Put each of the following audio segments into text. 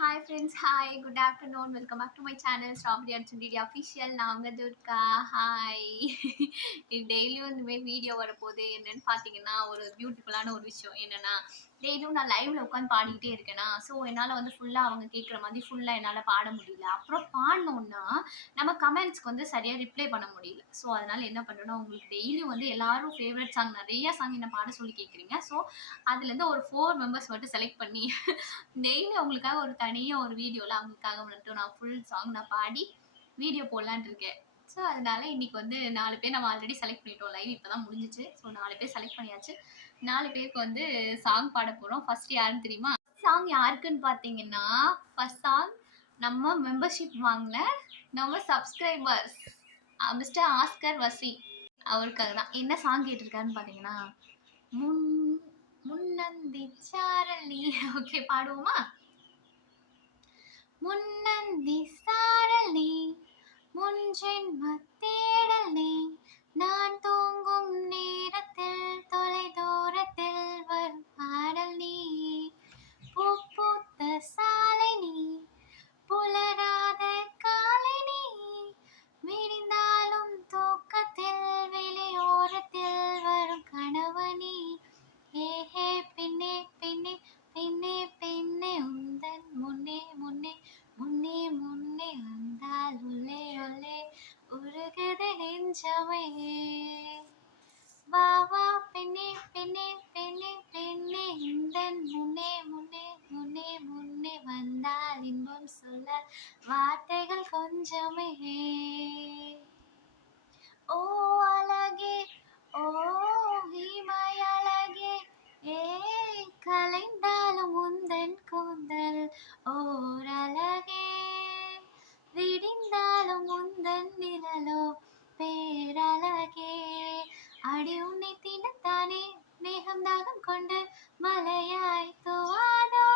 Hi friends hi good afternoon welcome back to my channel strawberry Arjun DD official நான் உங்கள் Durga hi டெய்லியும் இந்த மாதிரி வீடியோ வரப்போகுது. என்னன்னு பார்த்தீங்கன்னா ஒரு பியூட்டிஃபுல்லான ஒரு விஷயம் என்னென்னா டெய்லியும் நான் லைவ்ல உட்காந்து பாடிக்கிட்டே இருக்கேனா? ஸோ என்னால் வந்து ஃபுல்லாக அவங்க கேட்குற மாதிரி ஃபுல்லாக என்னால் பாட முடியல. அப்புறம் பாடினோன்னா நம்ம கமெண்ட்ஸ்க்கு வந்து சரியாக ரிப்ளை பண்ண முடியல. ஸோ அதனால் என்ன பண்ணுறோன்னா உங்களுக்கு டெய்லியும் வந்து எல்லாரும் ஃபேவரட் சாங் நிறைய சாங் என்ன பாட சொல்லி கேட்குறீங்க ஸோ அதுலேருந்து ஒரு ஃபோர் மெம்பர்ஸ் மட்டும் செலக்ட் பண்ணி டெய்லி அவங்களுக்காக ஒரு தனியாக ஒரு வீடியோவில் அவங்களுக்காக மட்டும் நான் ஃபுல் சாங் நான் பாடி வீடியோ போடலான் இருக்கேன். ஸோ அதனால இன்னைக்கு வந்து நாலு பேர் நம்ம ஆல்ரெடி செலக்ட் பண்ணிட்டோம். லைவ் இப்போ தான் முடிஞ்சிச்சு. ஸோ நாலு பேர் செலக்ட் பண்ணியாச்சு. நாலு பேருக்கு வந்து சாங் பாட போகிறோம் ஃபர்ஸ்ட் யாருன்னு தெரியுமா? சாங் யாருக்குன்னு பார்த்தீங்கன்னா ஃபர்ஸ்ட் சாங் நம்ம மெம்பர்ஷிப் வாங்கின நம்ம சப்ஸ்கிரைபர்ஸ் மிஸ்டர் ஆஸ்கர் வசி அவருக்காக தான். என்ன சாங் கேட்டிருக்காருன்னு பார்த்தீங்கன்னா முன் முன்னந்தி சாரலி. ஓகே பாடுவோமா? முன்னந்தி சாரலி முன்ஜென்ம தேடலே நான் தூங்கும் நேரத்தில் தொலை தூரத்தில் வரும் பாடல் நீ. பூ பூத்த சாலை நீ புலராத காலை நீ. விரிந்தாலும் தூக்கத்தில் வெளியோரத்தில் வரும் கனவு நீ. ஏஹே பின்னே பின்னே பின்னே பின்னே உந்தன் முன்னே முன்னே முன்னே முன்னே வந்தால் உள்ளே உள்ளே உருகுது நெஞ்சமே. கூந்தல் ஓரழகே விடிந்தாலும் முந்தன் நிழலோ பேரழகே. அடி உன்னை தினத்தானே மேகம் தாகம் கொண்டு மலையாய் துவாதோ.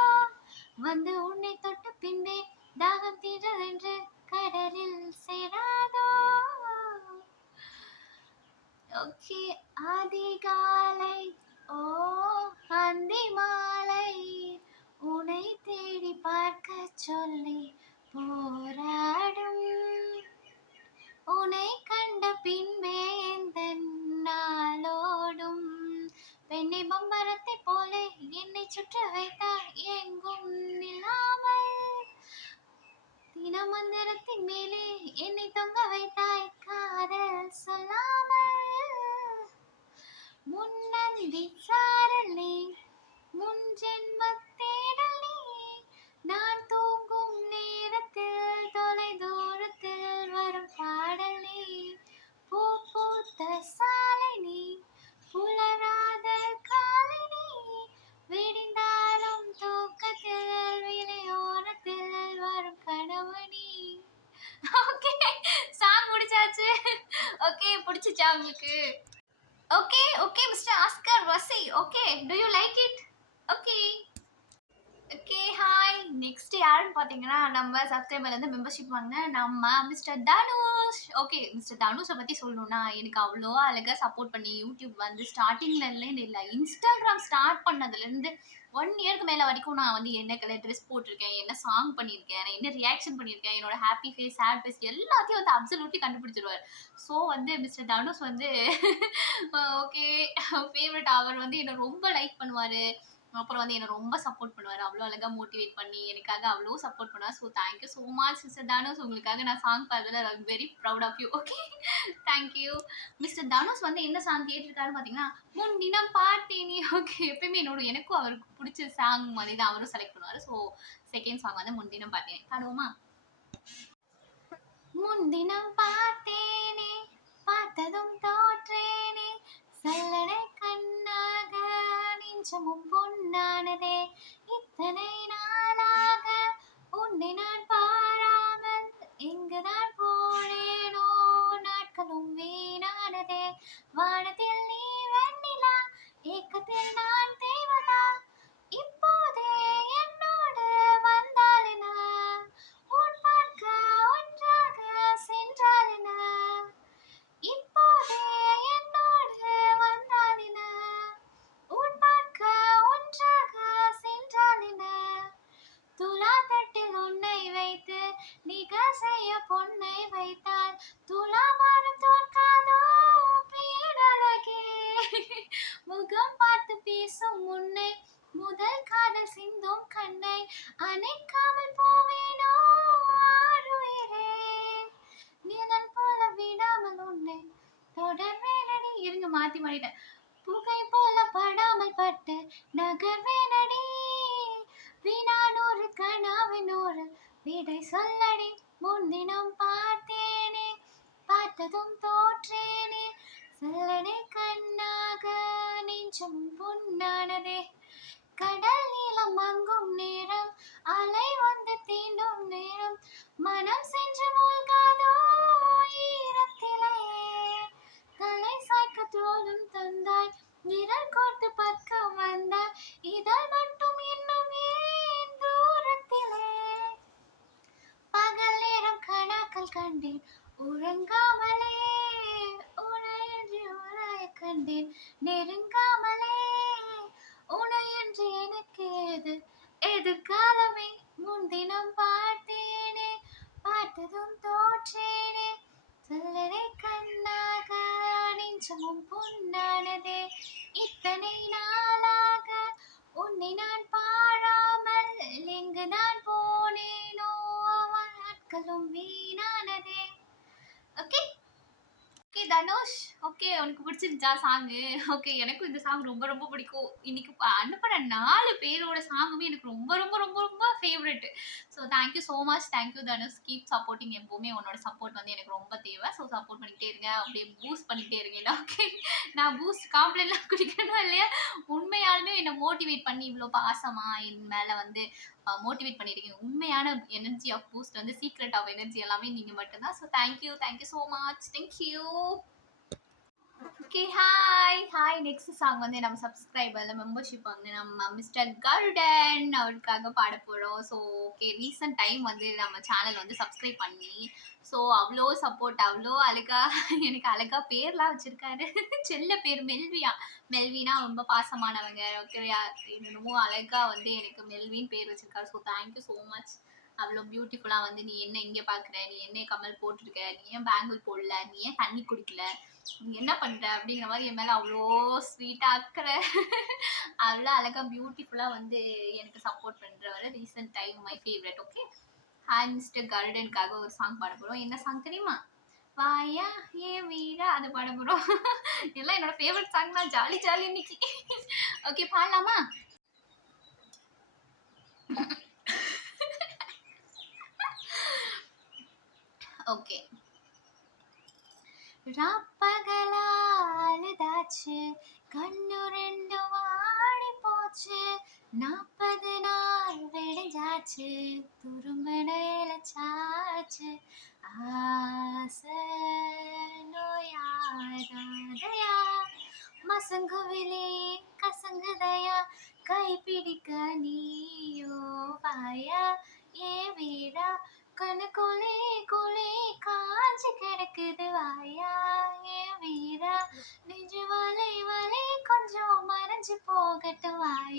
வந்து உன்னை தொட்டு பின்பே தாகம் தீன்றதென்று கடலில் சேராதோ. ஓகே அதிகாலை ஓ அந்தி மாலை உனை தேடி பார்க்க சொல்லி போராடும். உனை கண்ட பின்பே எந்த நாளோடும். பெண்ணை பம்பரத்தை போல என்னை சுற்ற வைத்தாய் எங்கும் நிலாமல் தினமந்திரத்தின் மேலே என்னை தொங்க வைத்தாய் காதல் சொல்லாமல். முன்னந்தி சாரலே முன் ஜென்ம நான் தூங்கும் நேரத்தில் தொலை தூரத்தில் வரும் பாடலே. பூ பூத்த சாலை நீ புலராத காலை நீ விடிந்தாலும் தூக்கத்தில் விலையோரத்தில் வரும் கணவனி. ஓகே சாங் முடிச்சாச்சு. ஓகே பிடிச்சிச்சா உங்களுக்கு? ஓகே ஓகே மிஸ்டர் ஆஸ்கர் வசி. Okay do you like it okay. First யாருன்னு பார்த்தீங்கன்னா நம்ம சப்ஸ்கிரைபர்லேருந்து மெம்பர்ஷிப் வாங்க நம்ம மிஸ்டர் தனுஷ். ஓகே மிஸ்டர் தனுஷை பற்றி சொல்லணும்னா எனக்கு அவ்வளோ அழகாக சப்போர்ட் பண்ணி யூடியூப் வந்து ஸ்டார்டிங்லேருந்து இல்லை. இன்ஸ்டாகிராம் ஸ்டார்ட் பண்ணதுலேருந்து ஒன் இயர்க்கு மேலே வரைக்கும் நான் வந்து என்ன கலர் ட்ரெஸ் போட்டிருக்கேன் என்ன சாங் பண்ணியிருக்கேன் என்ன ரியாக்ஷன் பண்ணியிருக்கேன் என்னோட ஹாப்பி ஃபேஸ் சேட் ஃபேஸ் எல்லாத்தையும் வந்து அப்சல்யூட்லி கண்டுபிடிச்சிருவார். ஸோ வந்து மிஸ்டர் தனுஷ் வந்து ஓகே ஃபேவரட் அவர் வந்து என்னை ரொம்ப லைக் பண்ணுவார். அப்புறம் வந்து என்னை ரொம்ப சப்போர்ட் பண்ணுவார். அவ்வளோ அழகாக மோட்டிவேட் பண்ணி எனக்காக அவ்வளோ சப்போர்ட் பண்ணுவார். So thank you so much mister Dhanush உங்களுக்காக நான் song பாடுறதுல I very proud of you okay thank you mister Dhanush வந்து என்ன சாங் கேட்டிருக்காருன்னு பார்த்தீங்கன்னா முன்தினம் பார்த்தேனி ஓகே எப்பயுமே என்னோட எனக்கும் அவருக்கு பிடிச்ச சாங் மாதிரி தான் அவரும் செலக்ட் பண்ணுவார். ஸோ செகண்ட் சாங் வந்து முன்தினம் பார்த்தேன். பாடுவோமா? முன்தினம் பார்த்தேனே பார்த்ததும் தோற்றேனே சல்லடை கண்ணாக நெஞ்சமும் போ முகம் பார்த்து பேசும் முன்னை முதல் காதல் சிந்தும் கண்ணை அணைக்காமல் போவேனோ? ஆறுயிரே நிழல் போல விடாமல் உன்னை தொடர்வேனடி இருங்க மாத்தி மாறிட்டேன். புகை போல படாமல் பட்டு நகர்வேனடி வினானூறு கனாவினூறு விடை சொல்லடி. முன்தினம் பார்த்தேனே பார்த்ததும் தோற்றேனே. சொல்லடி கண்ணாக நெஞ்சம் பொன்னானதே. கடல் நீளம் மங்கும் நேரம் அலை வந்து தீண்டும் நேரம். மனம் சென்று மூழ்காதோ ஈரத்திலே. தலை சாய்க்க தோளும் தந்தாய் நிரல் கோர்த்து பக்கம் வந்தாய். இதழ் மட்டும் இன்னும் ஏன் தூரத்திலே? பகல் நேரம் கணாக்கள் கண்டேன் உறங்காமலே உரைய நெருங்காமலே நெருங்காமலே உனையன்று எனக்கு எது? எதிர்காலமே முன்தினம் பார்த்தேனே. பார்த்ததும் தோற்றேனே. சொல்லரை கண்ணாக நெஞ்சமும் பொன்னானதே இத்தனை நாளாக உன்னை நான் பாழாமல் எங்கு நான் போனேனோ? நாட்களும் வீணான தனுஷ் ஓகே உனக்கு பிடிச்சிருந்துச்சா சாங்கு ஓகே எனக்கும் இந்த சாங் ரொம்ப ரொம்ப பிடிக்கும். இன்னைக்கு அனுப்பின நாலு பேரோட சாங்குமே எனக்கு ரொம்ப ரொம்ப ரொம்ப ரொம்ப favourite so thank you so much thank you Dhanush keep supporting எப்போவுமே உன்னோட சப்போர்ட் வந்து எனக்கு ரொம்ப தேவை. ஸோ சப்போர்ட் பண்ணிக்கிட்டே இருங்க. அப்படியே பூஸ்ட் பண்ணிக்கிட்டே இருங்க. ஓகே நான் பூஸ்ட் காம்ப்ளைண்ட்லாம் குடிக்கணும் இல்லையா? உண்மையாலுமே என்னை மோட்டிவேட் பண்ணி இவ்வளோ பாசமாக என் மேலே வந்து மோட்டிவேட் பண்ணியிருக்கீங்க. உண்மையான எனர்ஜி ஆஃப் பூஸ்ட் வந்து சீக்ரெட் ஆஃப் எனர்ஜி எல்லாமே நீங்கள் மட்டும்தான். So thank you thank you so much thank you okay ha hi hi next song வந்து நம்ம சப்ஸ்கிரைபர் மெம்பர்ஷிப் வந்து நம்ம மிஸ்டர் கருடன் அவருக்காக பாட போகிறோம் ஸோ ஓகே ரீசெண்ட் டைம் வந்து நம்ம சேனல் வந்து சப்ஸ்கிரைப் பண்ணி ஸோ அவ்வளோ சப்போர்ட் அவ்வளோ அழகா எனக்கு அழகா பேர்லாம் வச்சிருக்காரு. செல்ல பேர் மெல்வியா. மெல்வினா ரொம்ப பாசமானவங்க. ஓகே என்னமோ அழகா வந்து எனக்கு மெல்வின் பேர் வச்சிருக்காரு. ஸோ தேங்க்யூ ஸோ மச் அவ்வளோ பியூட்டிஃபுல்லாக வந்து நீ என்ன இங்கே பார்க்குற நீ என்ன கமல் போட்டிருக்க? நீ ஏன் பேங்கிள் போடல? நீ ஏன் தண்ணி குடிக்கல? நீ என்ன பண்ணுற அப்படிங்கிற மாதிரி என் மேலே அவ்வளோ ஸ்வீட்டாக இருக்கிற அவ்வளோ அழகாக பியூட்டிஃபுல்லாக வந்து எனக்கு support பண்ணுறவரை recent time my favourite okay hi mister கருடனுக்காக ஒரு சாங் பாட போகிறோம் என்ன சாங் தெரியுமா? வாயா ஏ வீடா? அது பாட போகிறோம் எல்லாம் என்னோட ஃபேவரட் சாங் தான். ஜாலி ஜாலி இன்னைக்கு. ஓகே பாடலாமா? ஓகே ராப்பகலாலுதாச்சு கண்ணு ரெண்டு வாடி போச்சு. நாற்பது நாள் விடைஞ்சாச்சு. துரும்படையில சாச்சு ஆசை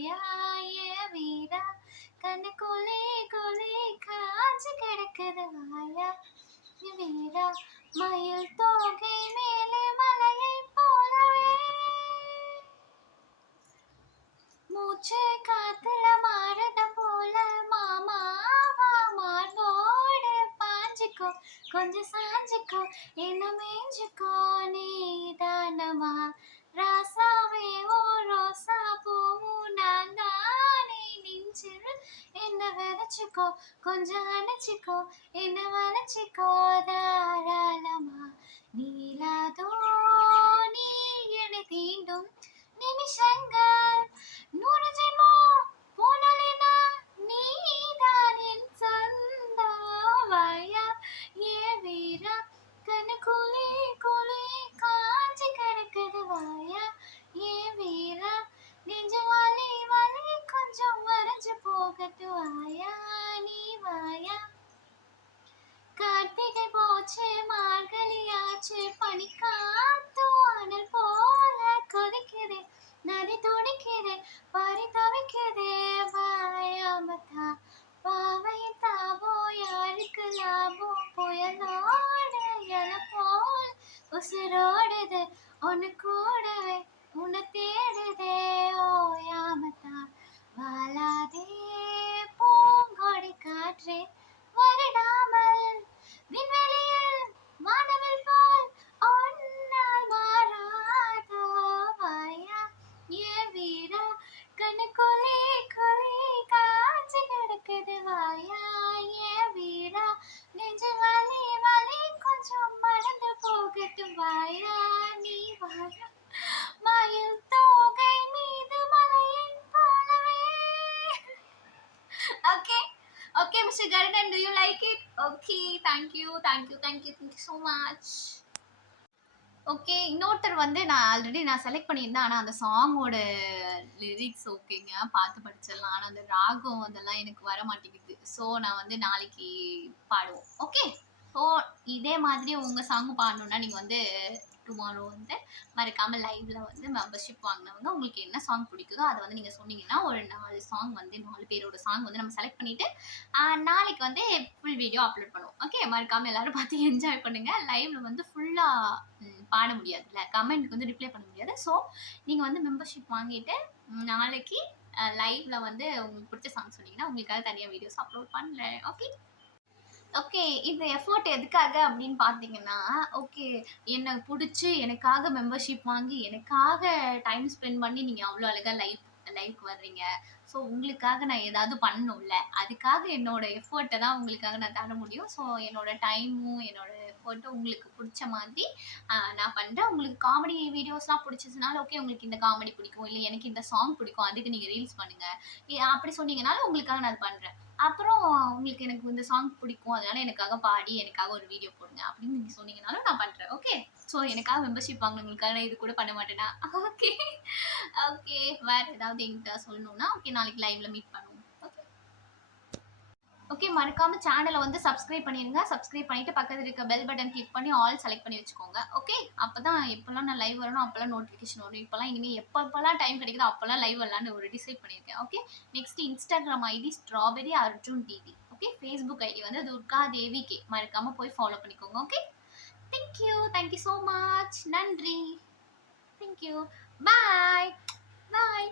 போகட்டும் வீரா. கண்ணுக்குள்ளே குளே காஞ்சு கிடக்குது வாயா வீரா மயில் தோகை மேலே மலையை போலவே. மூச்சு காத்துல மாறத போல மாமாவா மார்போடு பாஞ்சுக்கோ. கொஞ்சம் சாஞ்சுக்கோ என்ன மேஞ்சுக்கோ நீதானமா வச்சுக்கோ கொஞ்சம் அணைச்சிக்கோ என்ன வளைச்சிக்கோ தாராளமா. நீலாதோ நீ என தீண்டும் நிமிஷங்கள். நூறு ஜென்மம் போனாலேனா நீதான் என் சொந்தமாயா. ஏ வீரா கண்ணு நதி துடிக்குது பாரி தவிக்குது வாயாமத்தா பாவை தாவோ யாருக்கு லாபம் புயலோடு இல போல் உசுரோடுது ஒன்று கூடவே உன்னை தேடுதே ஓயாமத்தா வாழாதே பூங்கொடி காற்றே வருடாமல் விண்வெளி okay mister Garudan you like it okay thank you thank you thank you thank you so much okay இன்னொருத்தர் வந்து நான் ஆல்ரெடி நான் செலக்ட் பண்ணியிருந்தேன் ஆனால் அந்த சாங்கோட லிரிக்ஸ் ஓகேங்க பார்த்து படிச்சிடலாம். ஆனால் அந்த ராகம் அதெல்லாம் எனக்கு வர மாட்டேங்குது. ஸோ நான் வந்து நாளைக்கு பாடுவோம். ஓகே ஸோ இதே மாதிரி உங்கள் சாங் பாடணுன்னா நீங்கள் வந்து டுமாரோ வந்து மறக்காமல் லைவ்ல வந்து மெம்பர்ஷிப் வாங்கினவங்க உங்களுக்கு என்ன சாங் பிடிக்குதோ அதை வந்து நீங்கள் சொன்னீங்கன்னா ஒரு நாலு சாங் வந்து நாலு பேரோட சாங் வந்து நம்ம செலக்ட் பண்ணிட்டு நாளைக்கு வந்து ஃபுல் வீடியோ அப்லோட் பண்ணுவோம். ஓகே மறக்காமல் எல்லாரும் பார்த்து என்ஜாய் பண்ணுங்க. லைவ்ல வந்து ஃபுல்லாக பாட முடியாதுல்ல. கமெண்ட்க்கு வந்து ரிப்ளை பண்ண முடியாது. ஸோ நீங்கள் வந்து மெம்பர்ஷிப் வாங்கிட்டு நாளைக்கு லைவ்ல வந்து உங்களுக்கு பிடிச்ச சாங் சொன்னீங்கன்னா உங்களுக்காக தனியாக வீடியோஸ் அப்லோட் பண்ணல ஓகே ஓகே இந்த எஃபோர்ட் எதுக்காக அப்படின்னு பார்த்தீங்கன்னா ஓகே என்னை பிடிச்சி எனக்காக மெம்பர்ஷிப் வாங்கி எனக்காக டைம் ஸ்பெண்ட் பண்ணி நீங்கள் அவ்வளோ அழகாக லைவ் லைவ்க்கு வர்றீங்க. ஸோ உங்களுக்காக நான் ஏதாவது பண்ணணும்ல அதுக்காக என்னோட எஃபோர்ட்டை தான் உங்களுக்காக நான் தர முடியும். ஸோ என்னோட டைமும் என்னோட போட்டு உங்களுக்கு பிடிச்ச மாதிரி நான் பண்ணுறேன் உங்களுக்கு காமெடி வீடியோஸ்லாம் பிடிச்சிச்சுனால ஓகே உங்களுக்கு இந்த காமெடி பிடிக்கும். இல்லை எனக்கு இந்த சாங் பிடிக்கும். அதுக்கு நீங்கள் ரீல்ஸ் பண்ணுங்கள் அப்படி சொன்னீங்கனாலும் உங்களுக்காக நான் அது பண்ணுறேன் அப்புறம் உங்களுக்கு எனக்கு இந்த சாங் பிடிக்கும். அதனால எனக்காக பாடி எனக்காக ஒரு வீடியோ போடுங்க அப்படின்னு நீங்கள் சொன்னீங்கனாலும் நான் பண்ணுறேன் ஓகே ஸோ எனக்காக மெம்பர்ஷிப் வாங்கினவங்களுக்காக நான் இது கூட பண்ண மாட்டேனா? ஓகே ஓகே வேறு ஏதாவது என்கிட்ட சொல்லணும்னா ஓகே நாளைக்கு லைவ்ல மீட் பண்ணுவோம். ஓகே மறக்காம சேனலை வந்து சப்ஸ்கிரைப் பண்ணிருங்க. சப்ஸ்கிரைப் பண்ணிட்டு பக்கத்துல இருக்க பெல் பட்டன் கிளிக் பண்ணி ஆல் செலக்ட் பண்ணி வச்சுக்கோங்க. ஓகே அப்பதான் எப்பெல்லாம் நான் லைவ் வரணும் அப்பெல்லாம் நோட்டிஃபிகேஷன் வரும். இப்பெல்லாம் இனிமேல் எப்போ டைம் கிடைக்குதோ அப்பெல்லாம் லைவ் வரலான்னு ஒரு டிசைட் பண்ணியிருக்கேன் okay next Instagram ID strawberry Arjun TV okay Facebook ID வந்து துர்கா தேவி கே. மறக்காம போய் ஃபாலோ பண்ணிக்கோங்க. Okay thank you thank you so much நன்றி. Thank you bye bye